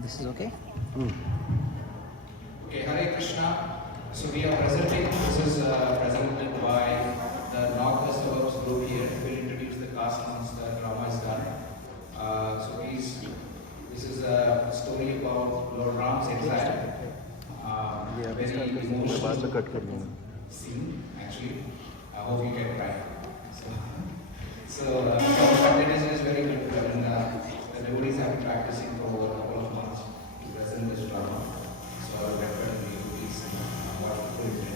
This is okay? Okay, Hare Krishna. So we are presenting, this is presented by the Northwest Suburbs group here. We'll introduce the cast once the drama is done. So please, this is a story about Lord Ram's exile. Very emotional scene, actually. I hope you get it right. So the content is very good, and the devotees have been practicing for over a couple of months to present this drama. So I would definitely please watch the full video.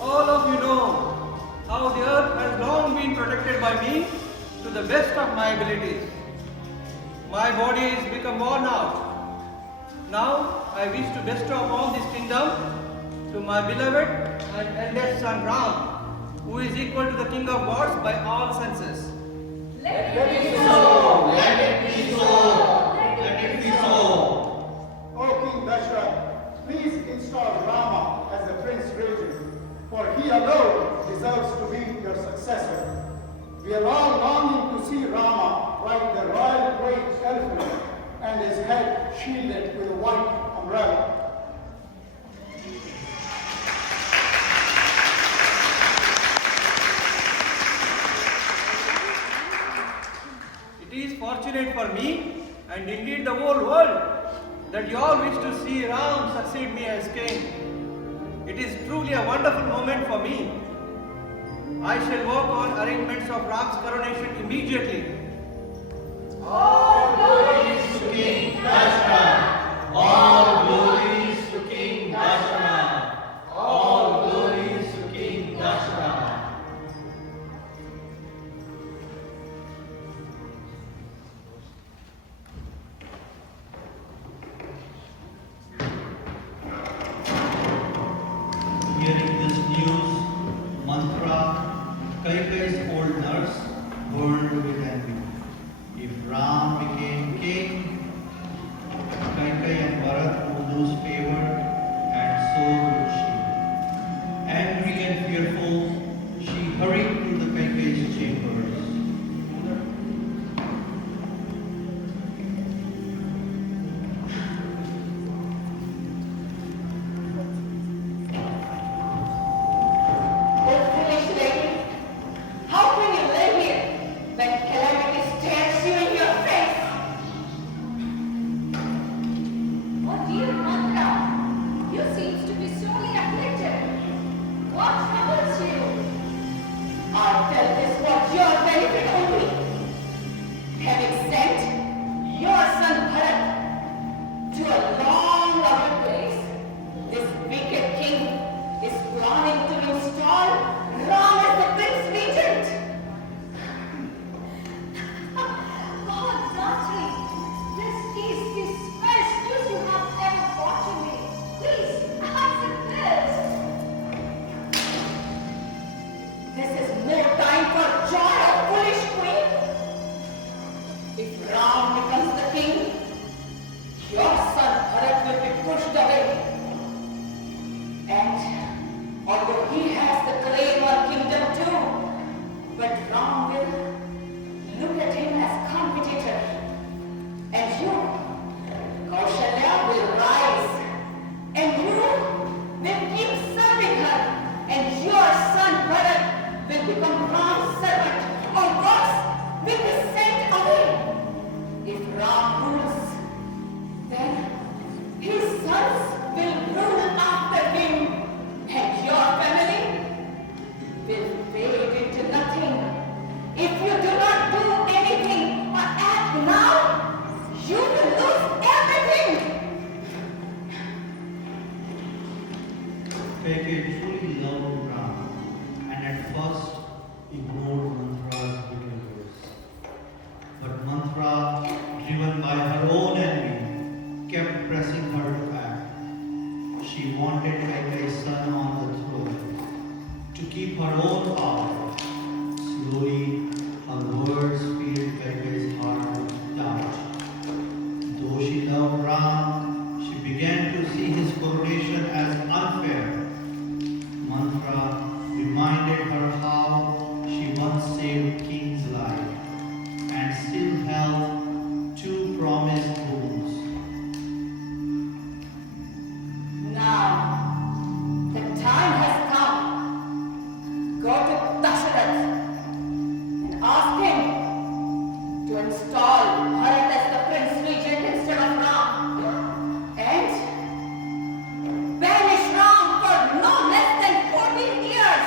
All of you know how the earth has long been protected by me to the best of my abilities. My body is become worn out. Now I wish to bestow upon this kingdom to my beloved and eldest son Ram, who is equal to the king of gods by all senses. Let it be so! Let it be so! Let it be so! O King Dashrath, please install Rama as the Prince Regent, for he alone deserves to be your successor. We are all longing to see Rama ride the royal great elephant and his head shielded with a white umbrella. It is fortunate for me and indeed the whole world that you all wish to see Ram succeed me as king. It is truly a wonderful moment for me. I shall work on arrangements of Ram's coronation immediately. All glories to King Dashrath! All glories to King Dashrath! All glories to King Dashrath! Hearing this news, Mantra, Kaikai's old nurse, burned with envy. If Ram became king, Kaikai and Bharat would lose favor, and so would she. Angry and fearful, she hurried to the Kaikai's chambers. Oh, foolish lady, how can you live here when calamity stares you in your face? Oh dear Mantra, you seem to be sorely afflicted. What troubles you? But Mantra, driven by her own envy, kept pressing her to act. She wanted Kaikai's son on the throne to keep her own power. Slowly, her words filled Kaikai's heart with doubt. Though she loved Ram, she began to see his coronation as unfair. Mantra reminded her how she once saved king's life and still held two promised boons. Now, the time has come. Go to Dasharath and ask him to install Bharat as the prince regent instead of Ram. And banish Ram for no less than 14 years.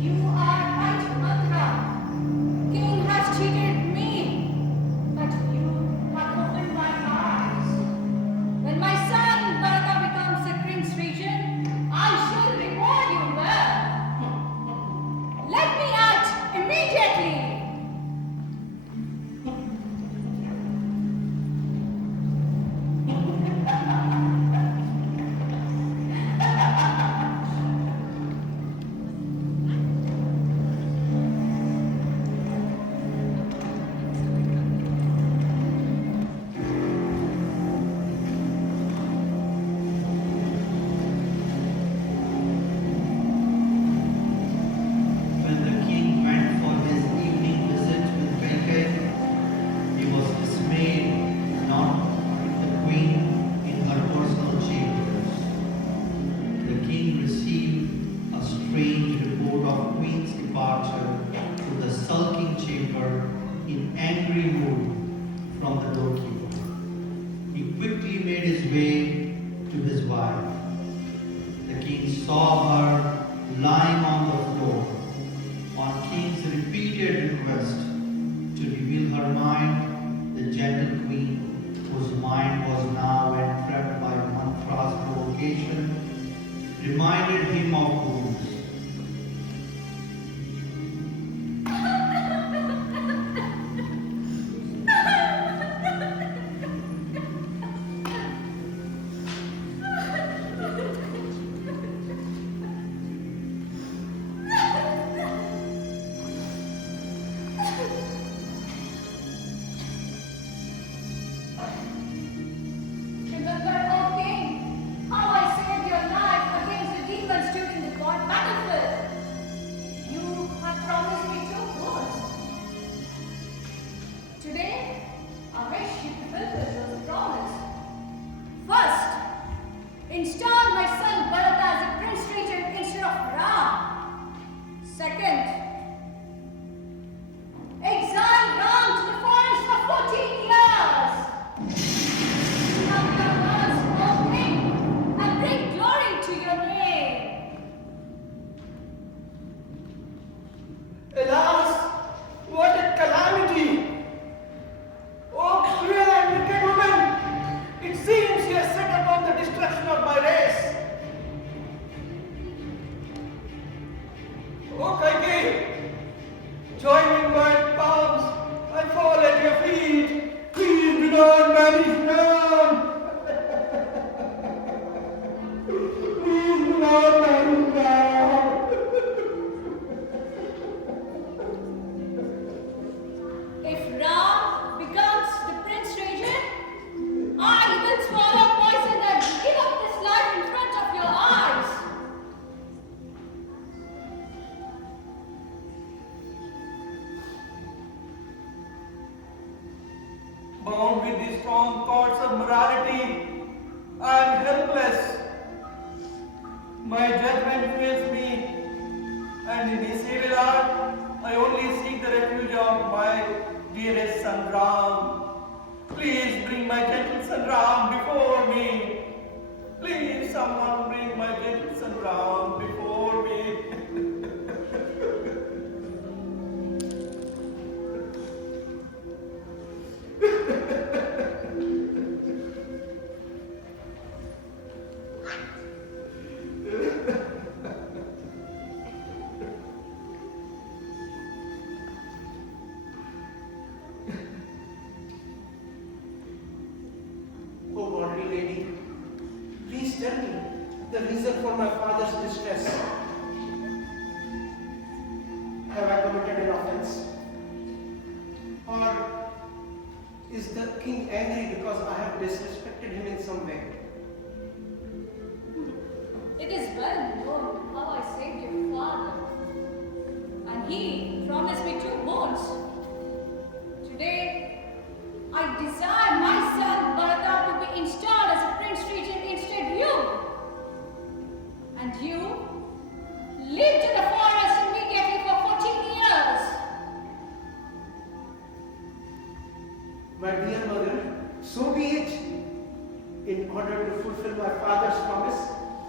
You are right, Mantra. King has cheated me, but you have opened my eyes. When my son Bharata becomes a prince regent, I shall reward you well. Let me act immediately. When the king went for his evening visit with Kaikai, he was dismayed not with the queen in her personal chambers. The king received a strange report of queen's departure to the sulking chamber in angry mood from the doorkeeper. He quickly made his way to his wife. The king saw her lying on the floor. On king's repeated request to reveal her mind, the gentle queen, whose mind was now entrapped by Mantra's provocation, reminded him of wounds. Remember, O king, how I saved your life against the demons during the battlefield. You had promised me 2 boons. Today, I wish you to fulfill those promise. First, install my son Bharata as a prince regent instead of Ram. Second, exile Ram to the forest for 14 years. Have your words, O king, and bring glory to your name. Alas, what a calamity! Oh, cruel and wicked woman! It seems you are set upon the destruction of my race. Oh, Kaikeyi, joining my palms, I fall at your feet. Please do not banish Ram. Please do not banish Ram. If Ram becomes the prince regent, I will swallow poison and give up this life in front of your eyes. Bound with the strong cords of morality, I am helpless. My judgment fails me, and in this evil art, I only seek the refuge of my dearest son Ram. Please bring my gentle son Ram before me. Please, someone bring my gentle son Ram before me. Have I committed an offense? Or is the king angry because I have disrespected him in some way? It is well known how I saved your father. And he promised me 2 bones. Today, I desire my son Bharata to be installed as a prince regent instead you. And you live to the forest immediately for 14 years. My dear mother, so be it. In order to fulfill my father's promise,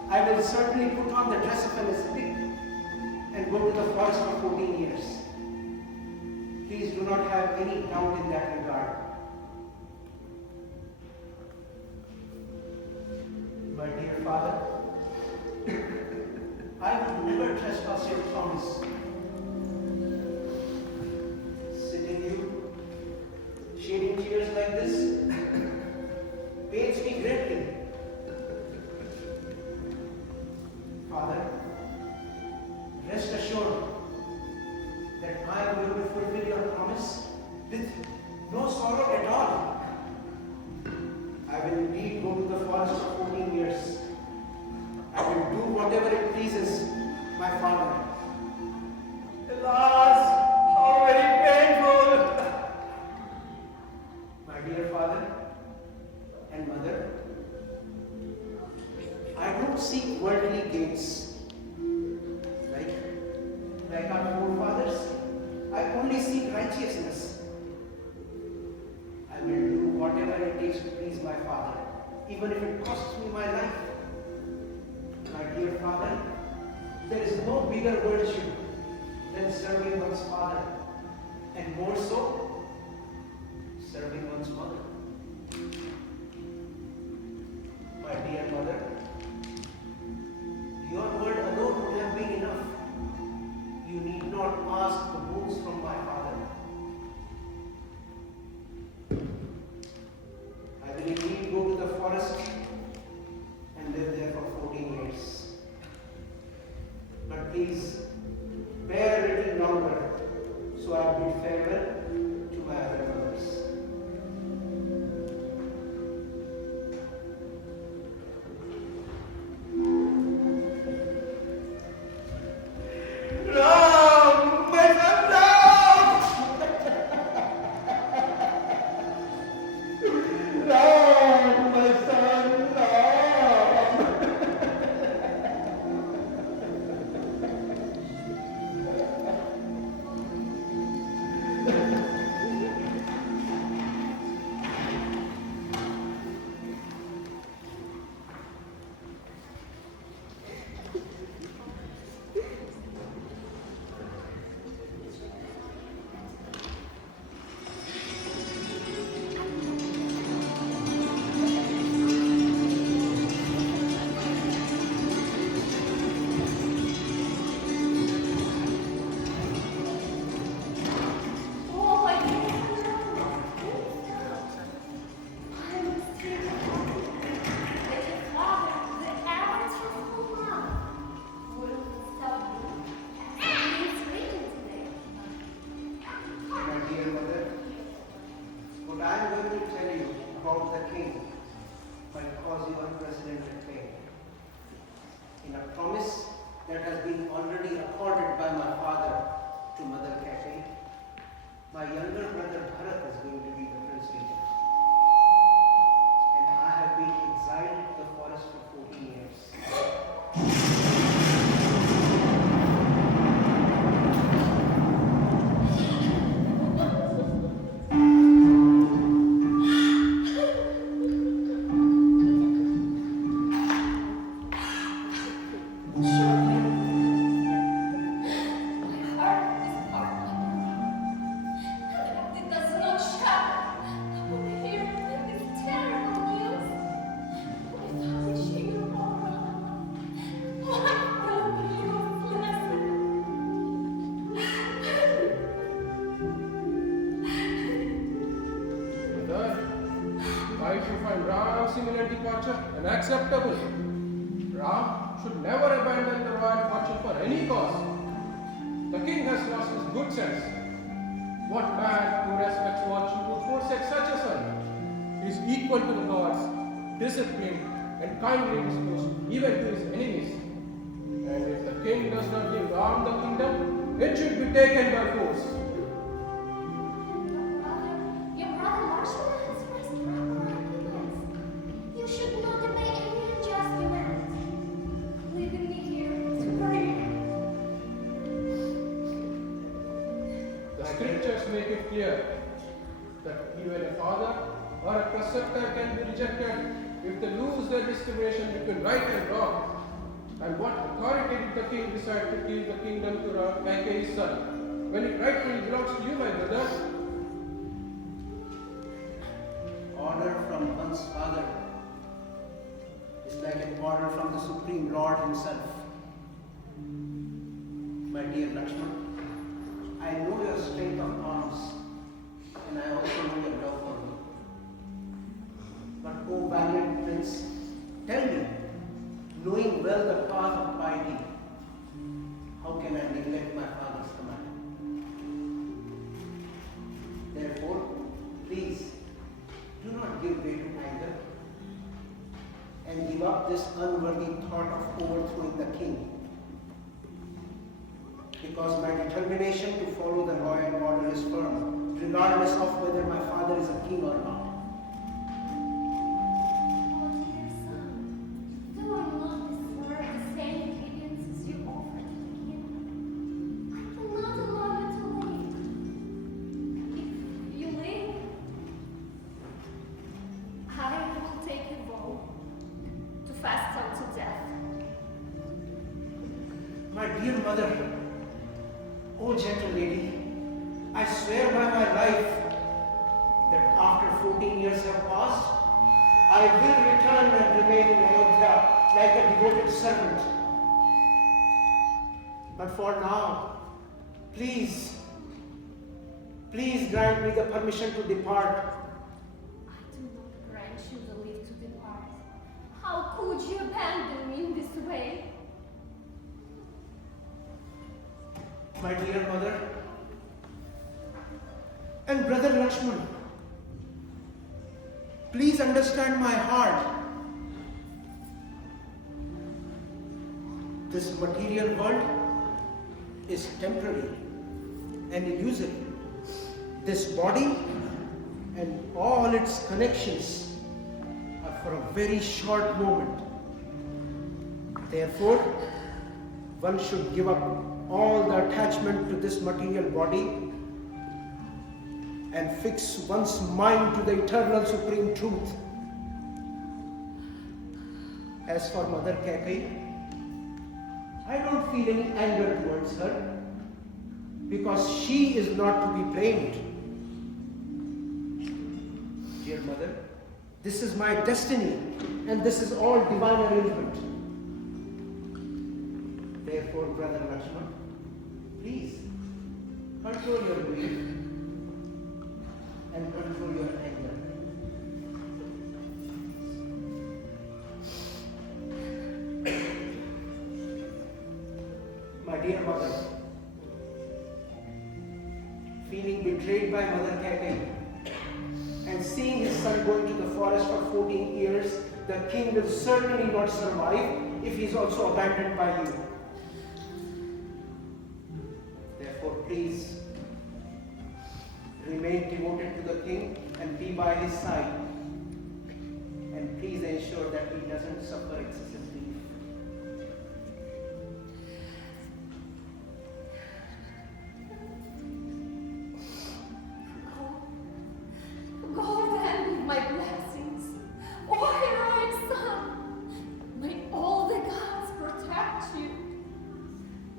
I will certainly put on the dress of an ascetic and go to the forest for 14 years. Please do not have any doubt in that regard. My dear father, I would never trespass your promise. Sitting you, shedding tears like this, pains me greatly. Father, rest assured that I am going to fulfill your promise with no sorrow at all. I will indeed go to the forest for 14 years. I will do whatever it pleases my father. Alas, how very painful! My dear father and mother, I don't seek worldly gains. Like our forefathers, I only seek righteousness. I will do whatever it takes to please my father, even if it costs me my life. My dear father, there is no bigger virtue than serving one's father, and more so, serving one's mother. My dear mother, your word alone would have been enough. You need not ask the boons from my father. I will indeed go to the forest and live there for 14 years. But please, bear a little longer, so I bid farewell to my other brothers. Ram! My son Ram! Ram, my son, Ram. Oh, my dear Rama, I must take it that your father, the average of Rama, would stop you and he's waiting today. My dear mother, what I am going to tell you about the king might cause you unprecedented pain. In a promise that has been already accorded by my father to Mother Cathay, my younger brother Bharat is going to be the prince regent. And I have been exiled to the forest for 14 years. It does not shout. Hear this terrible news. My father, she will What will Mother, why do you find Ram's imminent departure unacceptable? Ram should never abandon the royal fortune for any cause. The king has lost his good sense. What man who respects virtue would forsake such a son? He is equal to the gods, disciplined and kindly disposed even to his enemies. And if the king does not give Ram the kingdom, it should be taken by force. Your brother Lakshmana has raised proper arguments. You should not obey any unjust demand. Leaving me here to pray. The scriptures make it clear that even a father or a preceptor can be rejected if they lose their discrimination between right and wrong. And what authority did the king decide to give the kingdom to Kaikeyi's son, when it rightfully belongs to you, my brother? Order from one's father is like an order from the Supreme Lord himself. My dear Lakshman, I know your strength of arms, and I also know your love for me. But, O valiant prince, tell me, knowing well the path of piety, how can I neglect my father's command? Therefore, please, do not give way to anger and give up this unworthy thought of overthrowing the king. Because my determination to follow the royal order is firm, regardless of whether my father is a king or not. Oh, dear son, do I not deserve the same obedience you offer to the king? I cannot allow you to leave. If you leave, I will take a vow to fast unto death. My dear mother, O gentle lady, I swear by my life that after 14 years have passed, I will return and remain in Ayodhya like a devoted servant. But for now, please grant me the permission to depart. I do not grant you the leave to depart. How could you abandon me in this way? My dear mother and brother Lakshman, please understand my heart. This material world is temporary and illusory. This body and all its connections are for a very short moment. Therefore, one should give up all the attachment to this material body and fix one's mind to the eternal supreme truth. As for Mother Kaikeyi, I don't feel any anger towards her because she is not to be blamed. Dear Mother, this is my destiny and this is all divine arrangement. Therefore, Brother Lakshman, please control your grief and control your anger. My dear mother, feeling betrayed by Mother Kaikeyi and seeing his son going to the forest for 14 years, the king will certainly not survive if he is also abandoned by you. Therefore, please remain devoted to the king and be by his side. And please ensure that he doesn't suffer excessive grief. Go then with my blessings, O heroic son. May all the gods protect you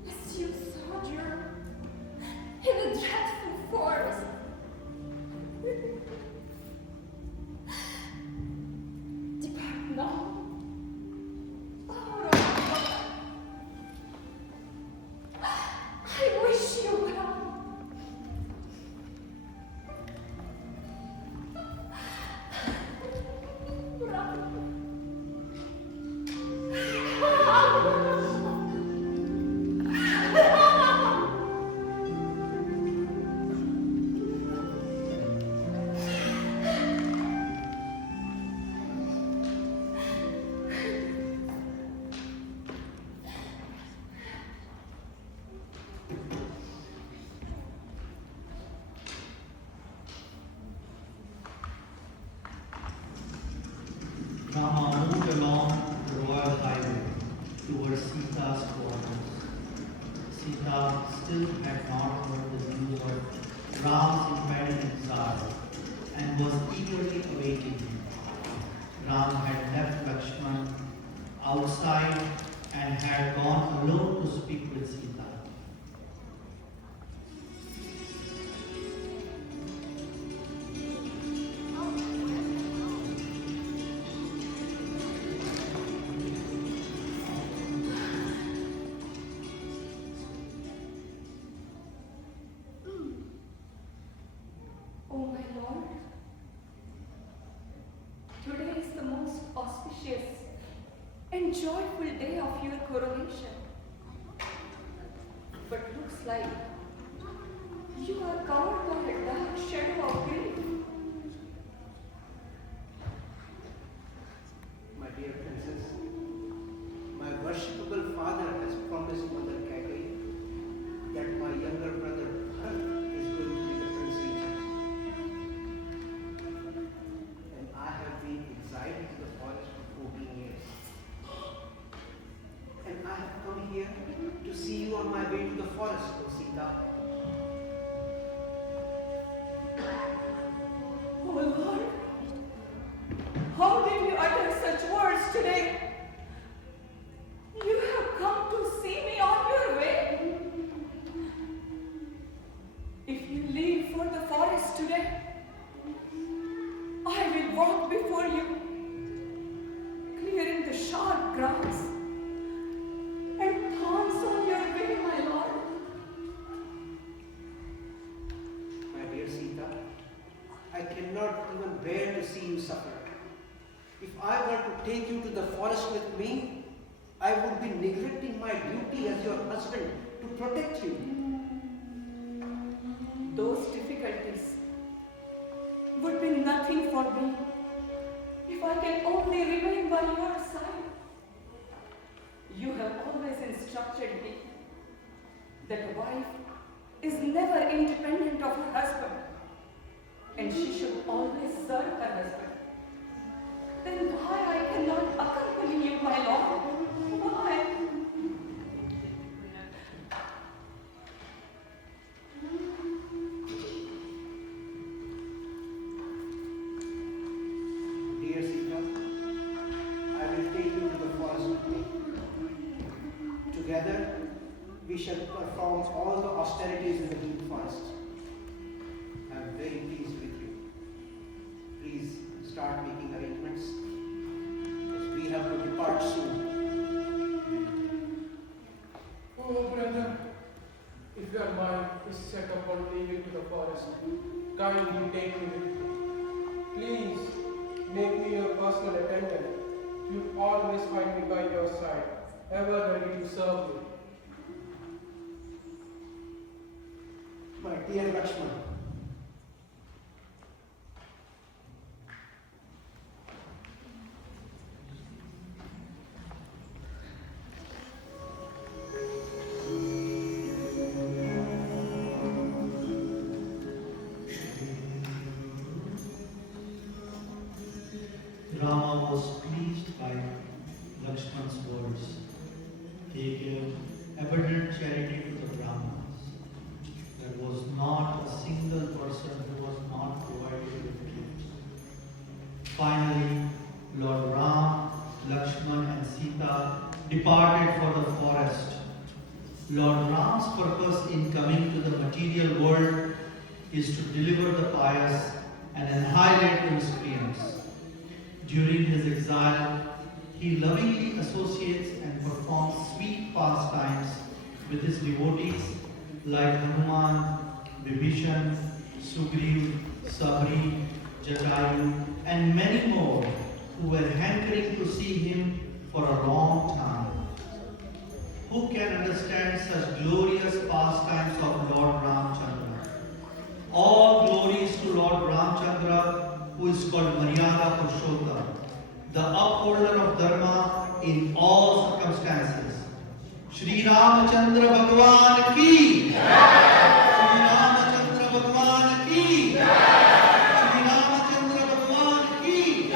as you sojourn in a dreadful forest. Depart now, and joyful day of your coronation. But looks like you are covered by a dark shadow of grief. My dear princess, my worshipable father has promised Mother Kaikeyi that my younger brother Bharat is going to be the prince regent. And I have been exiled to the forest for 14 years. And I have come here to see you on my way to the forest, O Sita. Oh Lord, how did you utter such words today? You have come to see me on your way. If you leave for the forest today, I will walk before you, clearing the sharp grass and thorns on your way, my Lord. My dear Sita, I cannot even bear to see you suffer. If I were to take you to the forest with me, I would be neglecting my duty as your husband to protect you. Those difficulties would be nothing for me if I can only remain by your side. You have always instructed me that a wife is never independent of her husband, and she should always serve her husband. Then why I cannot accompany you, my Lord? Why? Dear Sita, I will take you to the forest with me. Together, we shall perform all the austerities in the deep forest. I am very pleased with you. Please start making arrangements, because we have to depart soon. Oh, brother, if your mind is set upon leaving to the forest, kindly take me with you. Please, make me your personal attendant. You'll always find me by your side, ever ready to serve you. My dear Lakshman, Rama was pleased by Lakshman's words. He gave abundant charity to the Brahmins. There was not a single person who was not provided with gifts. Finally, Lord Ram, Lakshman and Sita departed for the forest. Lord Ram's purpose in coming to the material world is to deliver the pious and annihilate the miscreants. During his exile, he lovingly associates and performs sweet pastimes with his devotees like Hanuman, Vibhishan, Sugriv, Sabri, Jatayu, and many more who were hankering to see him for a long time. Who can understand such glorious pastimes of Lord Ramchandra? All glories to Lord Ramchandra, who is called Maryada Purushottam, the upholder of Dharma in all circumstances. Shri Ramachandra Bhagwan ki! Shri Ramachandra Bhagwan ki! Shri Ramachandra Bhagwan ki!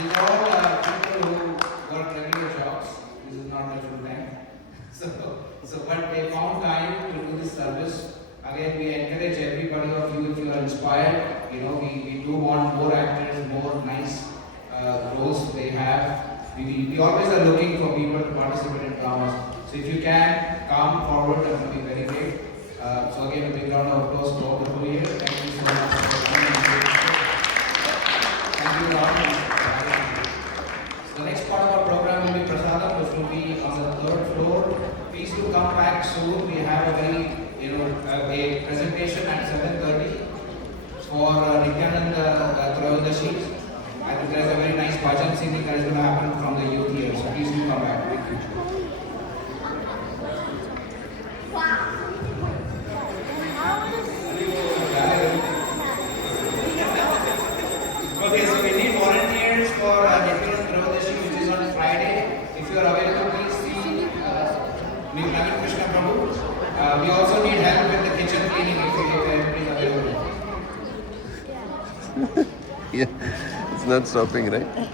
these are all people who got regular jobs. This is not their full time. But they found time to do this service. Again, we encourage everybody of you, if you are inspired, we do want more actors, more nice roles they have. We always are looking for people to participate in dramas. So if you can come forward, that will be very great. So again, a big round of applause to all the crew here. Thank you so much for coming. Thank you, Rama. So the next part of our program will be Prasadam, which will be on the 3rd floor. Please do come back soon. We have a very, a presentation at 7:30 for Nityananda Troyodashi. I think there is a very nice bhajan singing that is going to happen from the youth here. So please do come back. Thank you. Okay, so we need volunteers for Nityananda Troyodashi, which is on Friday. If you are available, please see Nityananda Krishna Prabhu. We also need help with the kitchen cleaning if everybody is available. Yeah, it's not stopping, right?